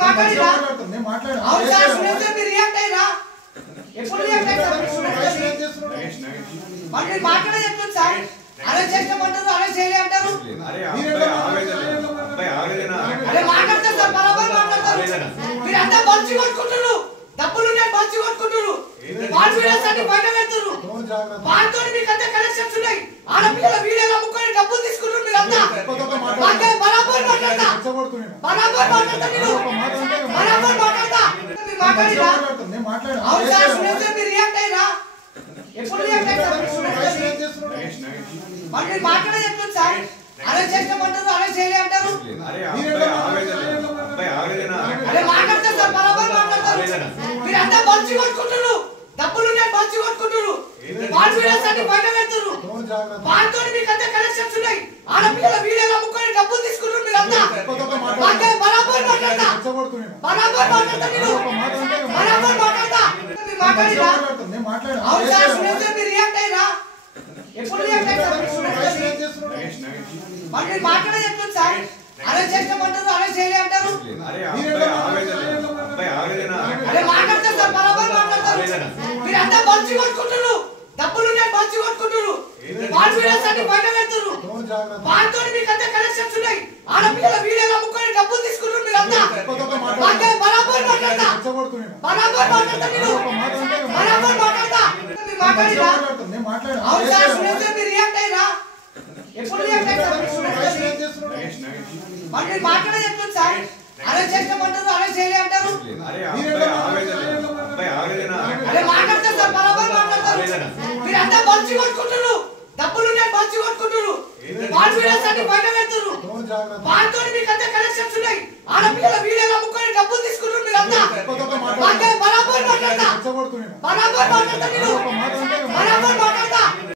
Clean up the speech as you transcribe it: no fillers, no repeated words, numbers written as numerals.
మాట్లాడిరా అవును sir Sunil sir మీరు react అయ్యారా ఎప్పుడు రియాక్ట్ అయ్యారు మరి మీరు మాట్లాడేది ఎట్లా సార్ అరెస్ట్ చేస్తామంటారు అరెస్ట్ చేయలే అంటారు అరే మాట్లాడతారు సార్ బరాబర్ మాట్లాడతారు మీరు అంతా పంచి కొట్టుకుంటారు డబ్బులు ఉన్నాయి పంచి కొట్టుకుంటారు పాన్ వీడియోస్ అన్ని బయట పెడతారు పాన్ తోని మీకు అంతా కనెక్షన్స్ ఉన్నాయి ఆడపిల్లల వీడియోలు అమ్ముకొని డబ్బులు తీసుకుంటారు మీరు అంతా బరాబర్ మాట్లాడతా మీరు బరాబర్ మాట్లాడతా మీరు మాట్లాడిరా అవును సార్ సునీల్ సార్ మీరు రియాక్ట్ అయ్యారా ఎప్పుడు రియాక్ట్ అయ్యారు మరి మీరు మాట్లాడేది ఎట్లా సార్ అరెస్ట్ చేస్తామంటారు అరెస్ట్ చేయలే అంటారు అరే మాట్లాడతారు సార్ బరాబర్ మాట్లాడతారు మీరు అంతా పంచి కొట్టుకుంటారు డబ్బులు ఉన్నాయి పంచి కొట్టుకుంటారు పాన్ వీడియోస్ అన్ని బయట పెడతారు పాన్ తోని మీకు అంతా కనెక్షన్స్ ఉన్నాయి ఆడపిల్లల వీడియోలు అమ్ముకొని డబ్బులు తీసుకుంటారు మీరు అంతా బరాబర్ మాట్లాడతా మీరు బరాబర్ మాట్లాడతా మీరు మాట్లాడిరా అవును సార్ సునీల్ సార్ మీరు రియాక్ట్ అయ్యారా ఎప్పుడు రియాక్ట్ అయ్యారు మరి మీరు మాట్లాడేది ఎట్లా సార్ అరెస్ట్ చేస్తామంటారు అరెస్ట్ చేయలే అంటారు అరే మాట్లాడతారు సార్ బరాబర్ మాట్లాడతారు మీరు అంతా పంచి కొట్టుకుంటారు డబ్బులు ఉన్నాయి పంచి కొట్టుకుంటారు పాన్ వీడియోస్ అన్ని బయట పెడతారు పాన్ తోని మీకు అంతా కనెక్షన్స్ ఉన్నాయి ఆడపిల్లల వీడియోలు అమ్ముకొని డబ్బులు తీసుకుంటారు మీరు అంతా బరాబర్ మాట్లాడతా మీరు బరాబర్ మాట్లాడతా మీరు మాట్లాడిరా అవును సార్ సునీల్ సార్ మీరు రియాక్ట్ అయ్యారా ఎప్పుడు రియాక్ట్ అయ్యారు మరి మీరు మాట్లాడేది ఎట్లా సార్ అరెస్ట్ చేస్తామంటారు అరెస్ట్ చేయలే అంటారు అరే మాట్లాడతారు సార్ బరాబర్ మాట్లాడతారు మీరు అంతా పంచి కొట్టుకుంటారు డబ్బులు ఉన్నాయి పంచి కొట్టుకుంటారు పాన్ వీడియోస్ అన్ని బయట పెడతారు పాన్ తోని మీకు అంతా కనెక్షన్స్ ఉన్నాయి ఆడపిల్లల వీడియోలు అమ్ముకొని డబ్బులు తీసుకుంటారు మీరు అంతా బరాబర్ మాట్లాడతా మీరు